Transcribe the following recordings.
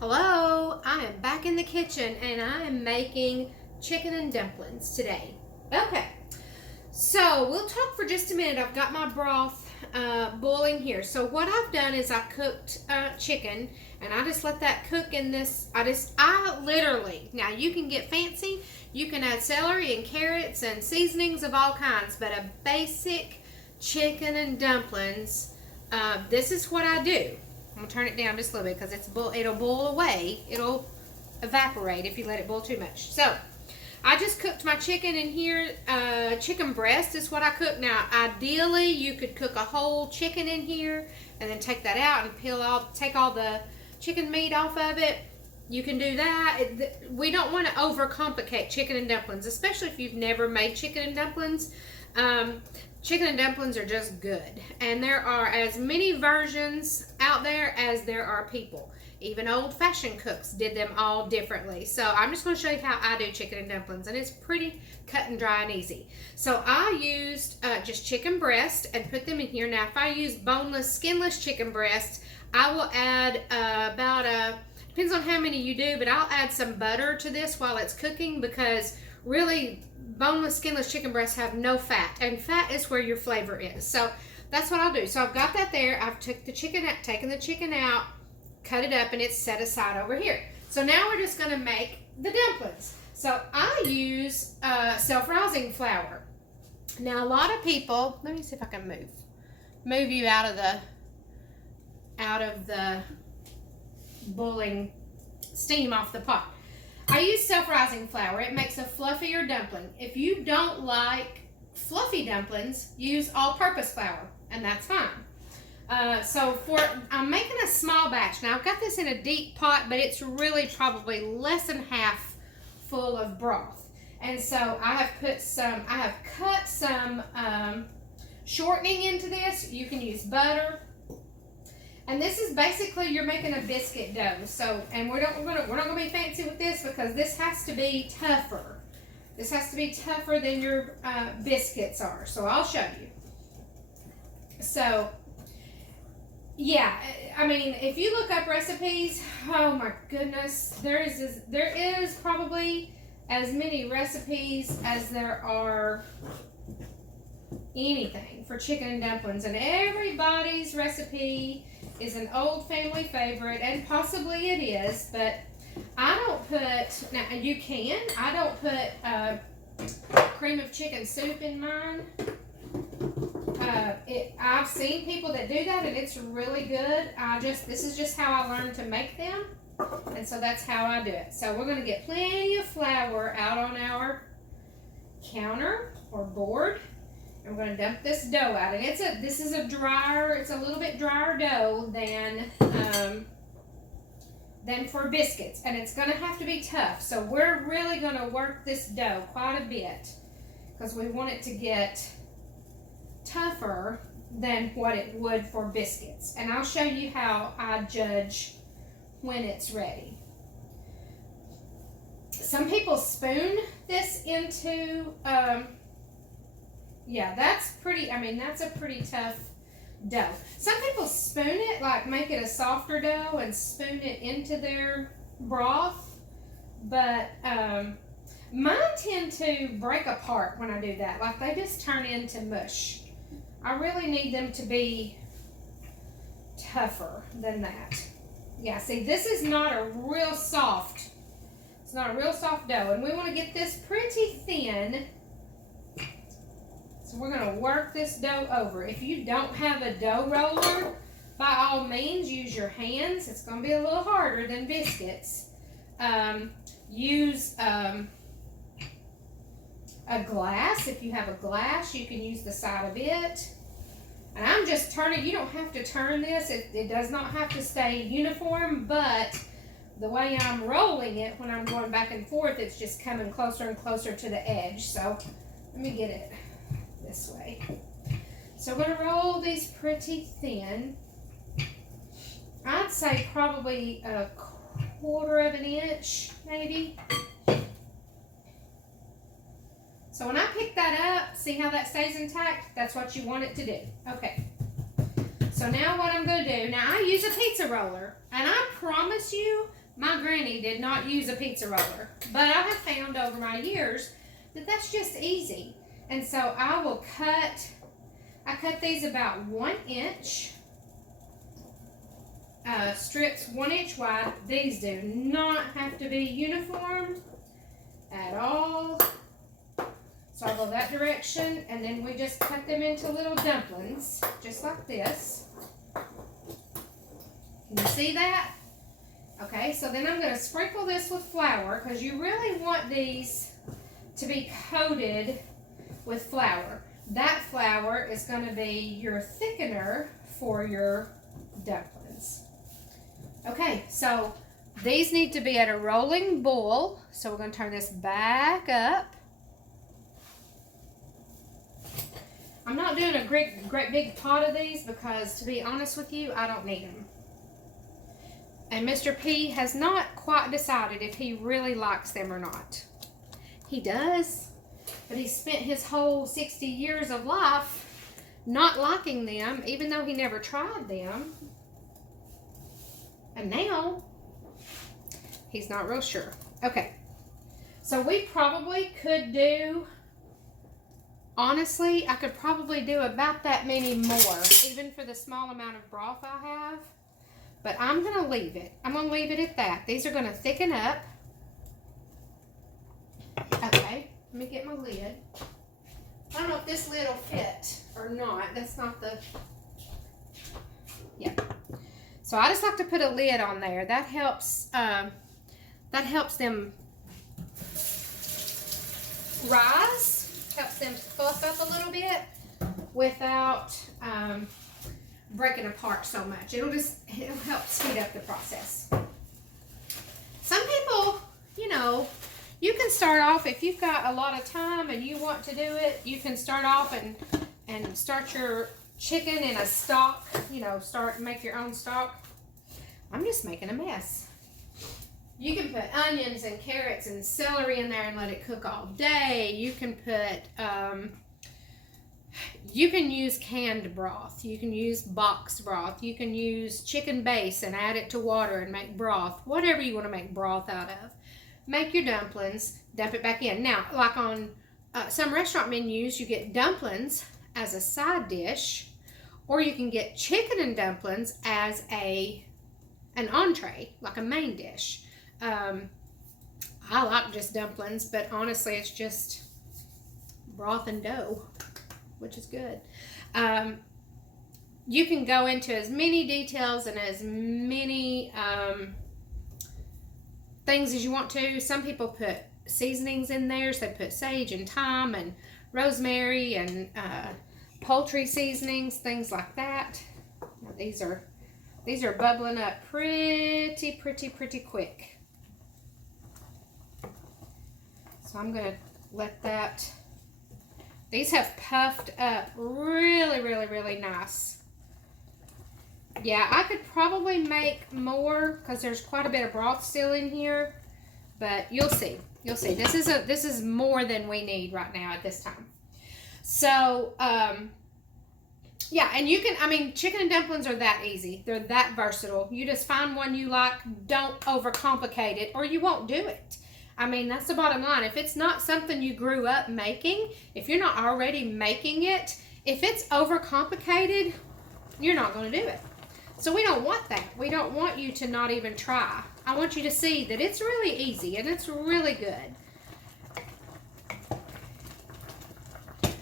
Hello, I am back in the kitchen and I am making chicken and dumplings today. Okay, so we'll talk for just a minute. I've got my broth boiling here. So what I've done is I cooked chicken and I just let that cook in this. I literally, now you can get fancy. You can add celery and carrots and seasonings of all kinds, but a basic chicken and dumplings, this is what I do. I'm gonna turn it down just a little bit because it'll boil away. It'll evaporate if you let it boil too much. So I just cooked my chicken in here. Chicken breast is what I cooked. Now ideally you could cook a whole chicken in here and then take that out and take all the chicken meat off of it. You can do that. We don't want to overcomplicate chicken and dumplings, especially if you've never made chicken and dumplings. Chicken and dumplings are just good, and there are as many versions out there as there are people. Even old-fashioned cooks did them all differently. So I'm just going to show you how I do chicken and dumplings, and it's pretty cut and dry and easy. So I used just chicken breast and put them in here. Now if I use boneless, skinless chicken breast, I will add depends on how many you do, but I'll add some butter to this while it's cooking, because really boneless, skinless chicken breasts have no fat, and fat is where your flavor is. So that's what I'll do. So I've got that there. I've taken the chicken out, cut it up, and it's set aside over here. So now we're just going to make the dumplings. So I use self-rising flour. Now a lot of people, let me see if I can move you out of the boiling steam off the pot. I use self-rising flour. It makes a fluffier dumpling. If you don't like fluffy dumplings, use all-purpose flour, and that's fine. I'm making a small batch. Now I've got this in a deep pot, but it's really probably less than half full of broth. And so I have cut some shortening into this. You can use butter. And this is basically, you're making a biscuit dough. So, and we're not gonna be fancy with this, because this has to be tougher. This has to be tougher than your biscuits are. So I'll show you. So, yeah, I mean, if you look up recipes, oh my goodness, there is probably as many recipes as there are anything for chicken and dumplings, and everybody's recipe is an old family favorite, and possibly it is, but I don't put, now you can, I don't put cream of chicken soup in mine. I've seen people that do that, and it's really good. This is just how I learned to make them, and so that's how I do it. So we're going to get plenty of flour out on our counter or board. I'm going to dump this dough out, and it's a little bit drier dough than for biscuits, and it's going to have to be tough. So we're really going to work this dough quite a bit, because we want it to get tougher than what it would for biscuits. And I'll show you how I judge when it's ready. Some people spoon this into yeah, that's a pretty tough dough. Some people spoon it, like make it a softer dough and spoon it into their broth, but mine tend to break apart when I do that. Like, they just turn into mush. I really need them to be tougher than that. Yeah, see, this is not a real soft, it's not a real soft dough, and we want to get this pretty thin. So we're going to work this dough over. If you don't have a dough roller, by all means use your hands. It's going to be a little harder than biscuits. Use a glass. If you have a glass, you can use the side of it. And I'm just turning. You don't have to turn this. It does not have to stay uniform, but the way I'm rolling it when I'm going back and forth, it's just coming closer and closer to the edge. So let me get it this way. So we're going to roll these pretty thin. I'd say probably a 1/4 of an inch, maybe. So when I pick that up, see how that stays intact? That's what you want it to do. Okay. So now what I'm going to do, now I use a pizza roller, and I promise you My granny did not use a pizza roller, but I have found over my years that that's just easy. And so I cut these about 1 inch, strips 1 inch wide. These do not have to be uniform at all. So I'll go that direction, and then we just cut them into little dumplings, just like this. Can you see that? Okay, so then I'm going to sprinkle this with flour, because you really want these to be coated with flour. That flour is going to be your thickener for your dumplings. Okay, so these need to be at a rolling boil, so we're going to turn this back up. I'm not doing a great big pot of these because, to be honest with you, I don't need them. And Mr. P has not quite decided if he really likes them or not. He does, but he spent his whole 60 years of life not liking them, even though he never tried them. And now, he's not real sure. Okay, so we probably could do... Honestly, I could probably do about that many more, even for the small amount of broth I have. But I'm going to leave it. I'm going to leave it at that. These are going to thicken up. Okay, let me get my lid. I don't know if this lid will fit or not. That's not the... Yeah. So I just like to put a lid on there. That helps them rise. Helps them fluff up a little bit without breaking apart so much. It'll help speed up the process. Some people, you know, you can start off, if you've got a lot of time and you want to do it, you can start off and start your chicken in a stock, you know, make your own stock. I'm just making a mess. You can put onions and carrots and celery in there and let it cook all day. You can put, you can use canned broth. You can use boxed broth. You can use chicken base and add it to water and make broth. Whatever you want to make broth out of. Make your dumplings, dump it back in. Now, like on some restaurant menus, you get dumplings as a side dish, or you can get chicken and dumplings as an entree, like a main dish. I like just dumplings, but honestly, it's just broth and dough, which is good. You can go into as many details and as many things as you want to. Some people put seasonings in there, so they put sage and thyme and rosemary and poultry seasonings, things like that. Now these are bubbling up pretty quick. So I'm going to let that, these have puffed up really nice. Yeah, I could probably make more because there's quite a bit of broth still in here, but you'll see. You'll see. This is more than we need right now at this time. So, yeah, and you can, I mean, chicken and dumplings are that easy. They're that versatile. You just find one you like. Don't overcomplicate it or you won't do it. I mean, that's the bottom line. If it's not something you grew up making, if you're not already making it, if it's overcomplicated, you're not going to do it. So we don't want that. We don't want you to not even try. I want you to see that it's really easy and it's really good.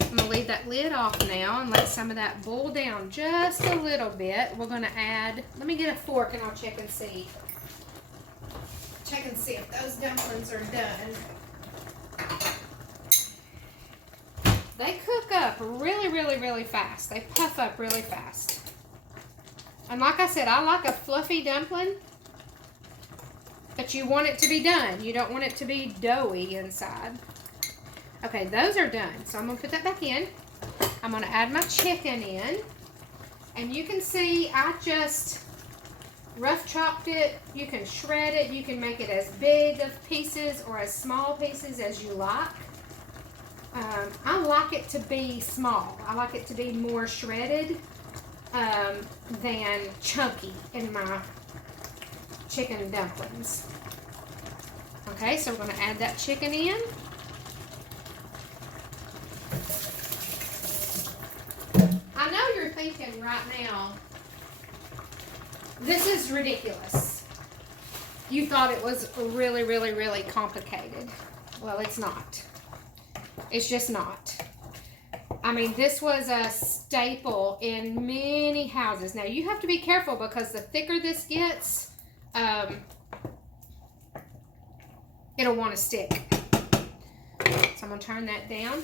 I'm going to leave that lid off now and let some of that boil down just a little bit. We're going to add, let me get a fork and I'll check and see. Check and see if those dumplings are done. They cook up really fast. They puff up really fast. And like I said, I like a fluffy dumpling, but you want it to be done. You don't want it to be doughy inside. Okay, those are done. So I'm going to put that back in. I'm going to add my chicken in. And you can see I just rough chopped it. You can shred it. You can make it as big of pieces or as small pieces as you like. I like it to be small. I like it to be more shredded than chunky in my chicken dumplings. Okay, so we're going to add that chicken in. I know you're thinking right now, this is ridiculous. You thought it was really, really, really complicated. Well, it's not. It's just not. I mean, this was a staple in many houses. Now, you have to be careful because the thicker this gets, it'll want to stick. So I'm going to turn that down.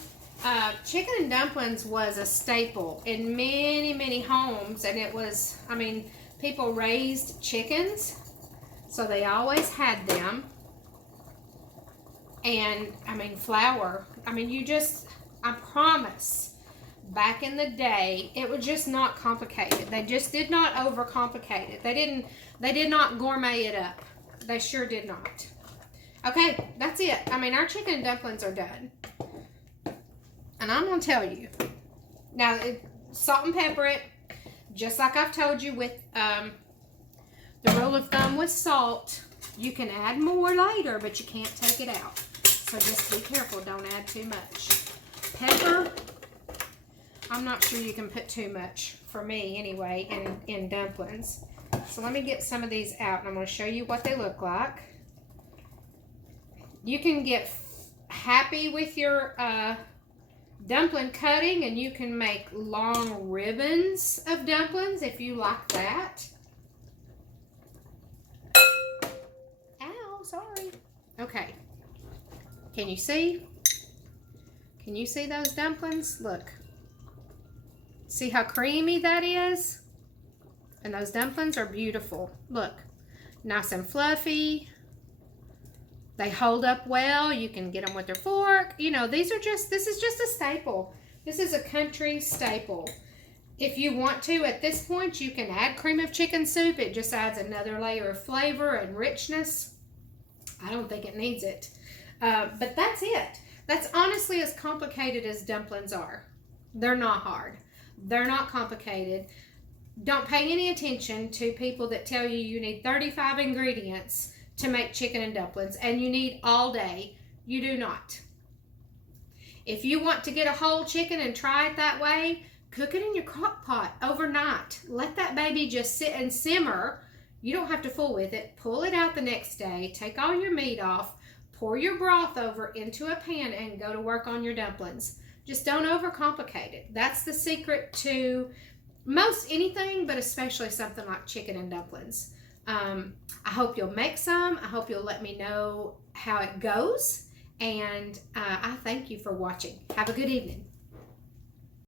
Chicken and dumplings was a staple in many, many homes. And it was, I mean, people raised chickens, so they always had them. And, I mean, flour. I mean, you just, I promise, back in the day, it was just not complicated. They just did not overcomplicate it. They did not gourmet it up. They sure did not. Okay, that's it. I mean, our chicken and dumplings are done. And I'm going to tell you. Now, salt and pepper it. Just like I've told you with the rule of thumb with salt. You can add more later, but you can't take it out. So just be careful. Don't add too much. Pepper. I'm not sure you can put too much, for me anyway, in dumplings. So let me get some of these out, and I'm going to show you what they look like. You can get happy with your dumpling cutting, and you can make long ribbons of dumplings if you like that. Ow, sorry. Okay. Can you see? Can you see those dumplings? Look. See how creamy that is? And those dumplings are beautiful. Look. Nice and fluffy. They hold up well. You can get them with your fork. You know, this is just a staple. This is a country staple. If you want to, at this point, you can add cream of chicken soup. It just adds another layer of flavor and richness. I don't think it needs it. But that's it. That's honestly as complicated as dumplings are. They're not hard. They're not complicated. Don't pay any attention to people that tell you you need 35 ingredients to make chicken and dumplings, and you need all day. You do not. If you want to get a whole chicken and try it that way, cook it in your crock pot overnight. Let that baby just sit and simmer. You don't have to fool with it. Pull it out the next day. Take all your meat off. Pour your broth over into a pan and go to work on your dumplings. Just don't overcomplicate it. That's the secret to most anything, but especially something like chicken and dumplings. I hope you'll make some. I hope you'll let me know how it goes. And I thank you for watching. Have a good evening.